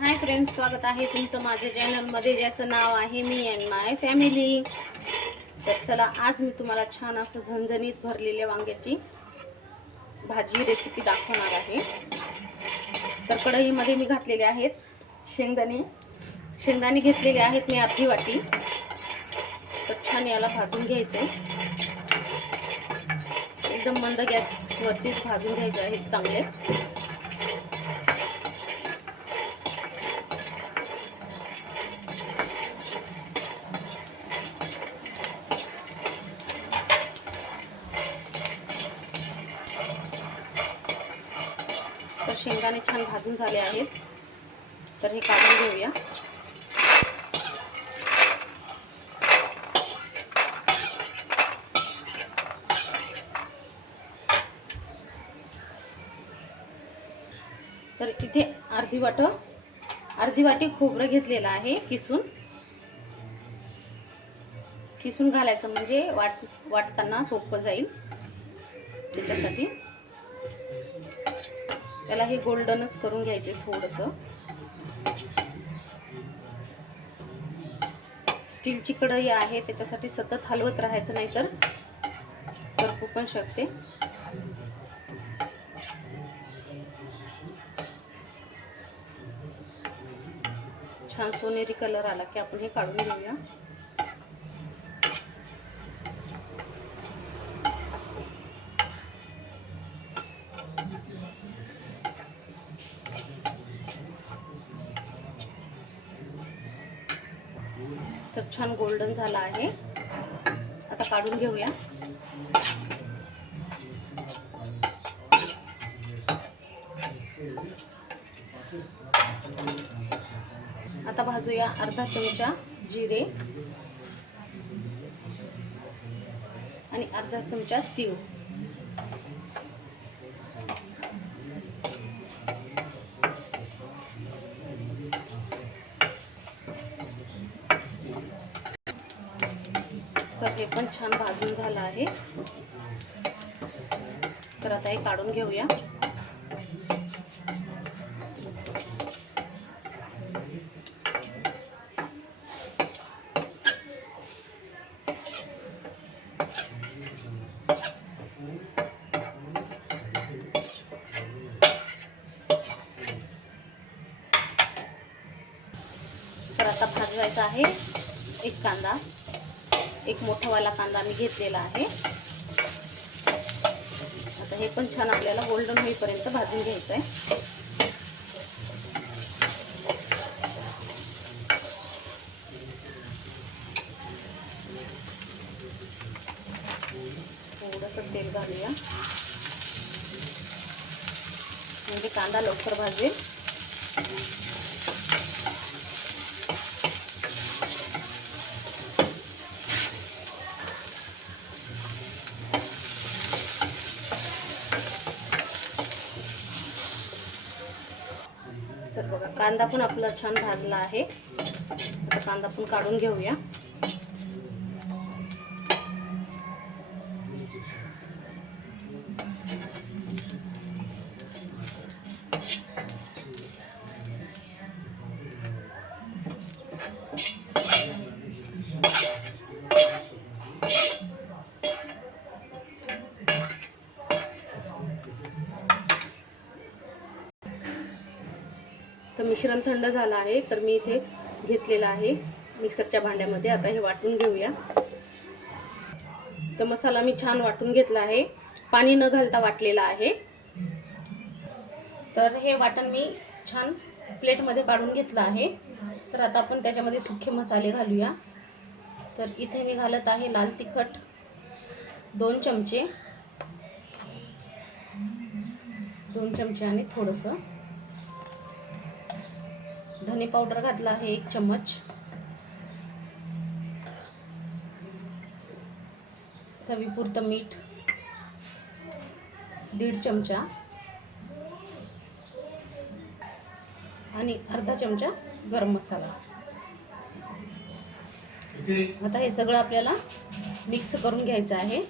Hi friends स्वागत आहे तुमचं माझ्या चॅनलमध्ये ज्याचं नाव आहे मी अँड माय फॅमिली तर चला आज मी तुम्हाला छान असं झणझणीत भरलेल्या वांग्याची भाजी रेसिपी दाखवणार आहे. तर कढईमध्ये मी घातलेले आहेत शेंगदाणे. शेंगदाणे घेतलेले आहेत मी अर्धी वाटी. तर छान याला भाजून घ्यायचं. आहे एकदम मंद गॅसवरतीच भाजून घ्यायचे आहेत चांगले. शेंगदाणे छान भाजून झाले आहेत. तर हे काढून घेऊया. तर इथे अर्धी वाट अर्धी वाटी खोबरं घेतलेलं आहे किसून. किसून घालायचं म्हणजे वाट वाटताना सोपं जाईल. त्याच्यासाठी. त्याला हे गोल्डनच करून घ्यायचे थोडंसं. स्टीलची कढई आहे त्याच्यासाठी सतत हलवत राहायचं नाही तर. करपू पण शकते. छान सोनेरी कलर आला की आपण हे काढून घेऊया. तर छान गोल्डन झाला आहे. आता काढून घेऊया. आता भाजूया अर्धा चमचा जिरे आणि अर्धा चमचा तीळ. तर हे पण छान भाजून झालं आहे. तर आता हे काढून घेऊया. तर आता भाजवायचा आहे एक कांदा. एक मोठावाला कांदा मी घेतलेला आहे. आता हे पण छान आपल्याला गोल्डन होईपर्यंत भाजून घ्यायचं आहे थोडंसं तेल घालूया. म्हणजे कांदा लवकर भाजेल तर बघा कांदा पण आपला छान भाजला आहे. आता कांदा पण काढून घेऊया. मिश्रण थंड झालं आहे तर मी इथे घेतलेलं आहे मिक्सरच्या भांड्यामध्ये. आता हे वाटून घेऊया. तर मसाला मी छान वाटून घेतला आहे. पाणी न घालता वाटलेला आहे. तर हे वाटण मी छान प्लेटमध्ये काढून घेतलं आहे. तर आता आपण त्याच्यामध्ये सुखे मसाले घालूया. तर इथे मी घालत आहे लाल तिखट दोन चमचे. दोन चमचे आणि थोडंसं. धने पावडर घातला आहे एक चम्मच. चवीपुरतं मीठ. दीड चमचा. आणि अर्धा चमचा गरम मसाला. आता हे सगळं आपल्याला मिक्स करून घ्यायचं आहे.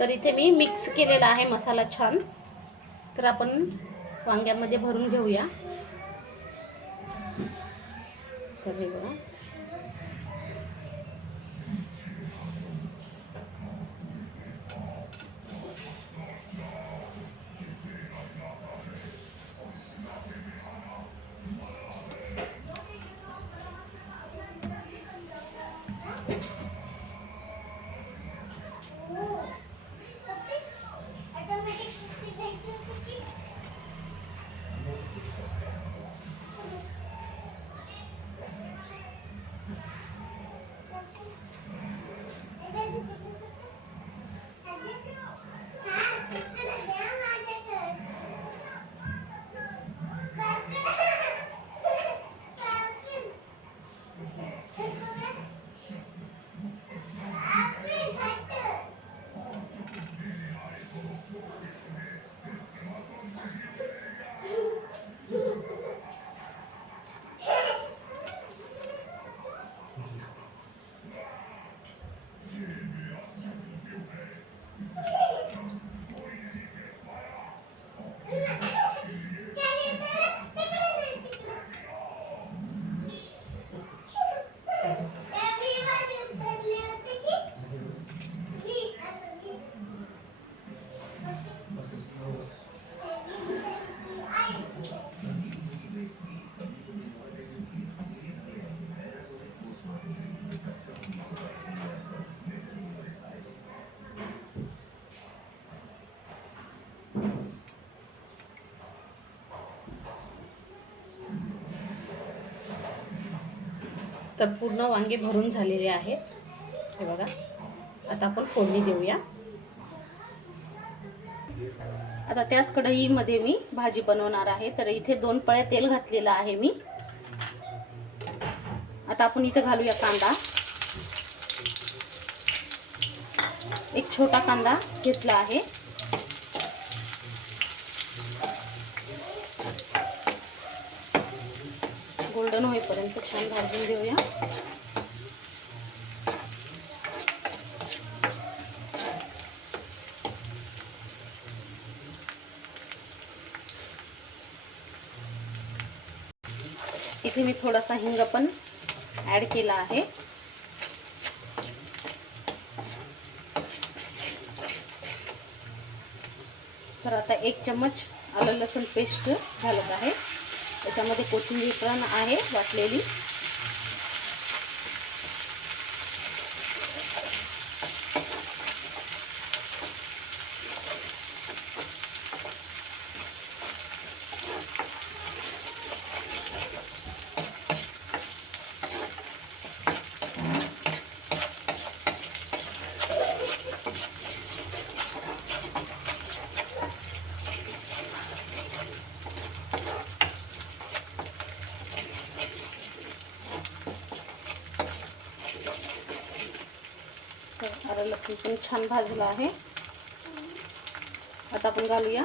तर इथे मी मिक्स केलेला आहे मसाला छान. तर आपण वांग्यामध्ये भरून घेऊया. तर हे बघा. तर पूर्ण वांगे भरून झालेले आहेत हे बघा. आता आपण फोडणी देऊया. आता त्याच कढईमध्ये मी भाजी बनवणार आहे. तर इथे दोन पळ्या तेल घातलेलं आहे मी. आता आपण इथे घालूया कांदा. एक छोटा कांदा घेतला आहे. गोल्डन होईपर्यंत छान भाजून घेऊया. इथे मी थोडासा हिंग पण ॲड केला आहे. तर आता एक चम्मच आलं लसूण पेस्ट घालत आहे. त्याच्यामध्ये कोथिंबीर पण आहे वाटलेली. तर पण छान भाजलं आहे आता आपण घालूया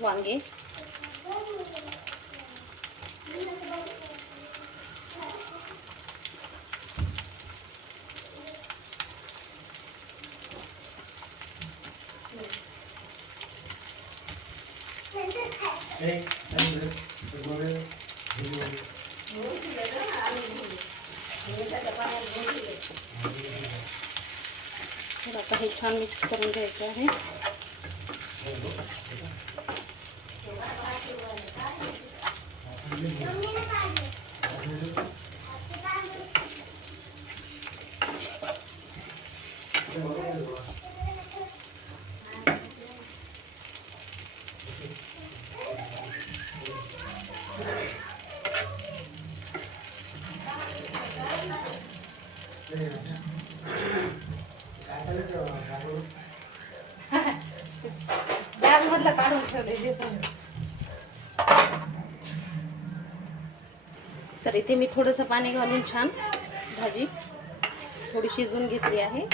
वांगे तर आता हे छान मिक्स करून घ्यायचं आहे. बॅग मधला काढून ठेवले तर इथे मी थोडंसं पाणी घालून छान भाजी थोडी शिजून घेतली आहे.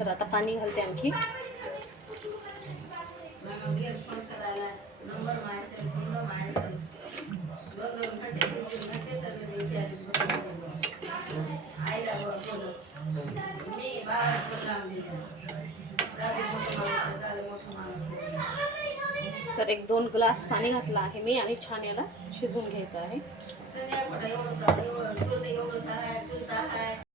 तर आता पाणी घालते आणखी. तर एक दोन ग्लास पाणी घातलं आहे मी आणि छान याला शिजून घ्यायचं आहे.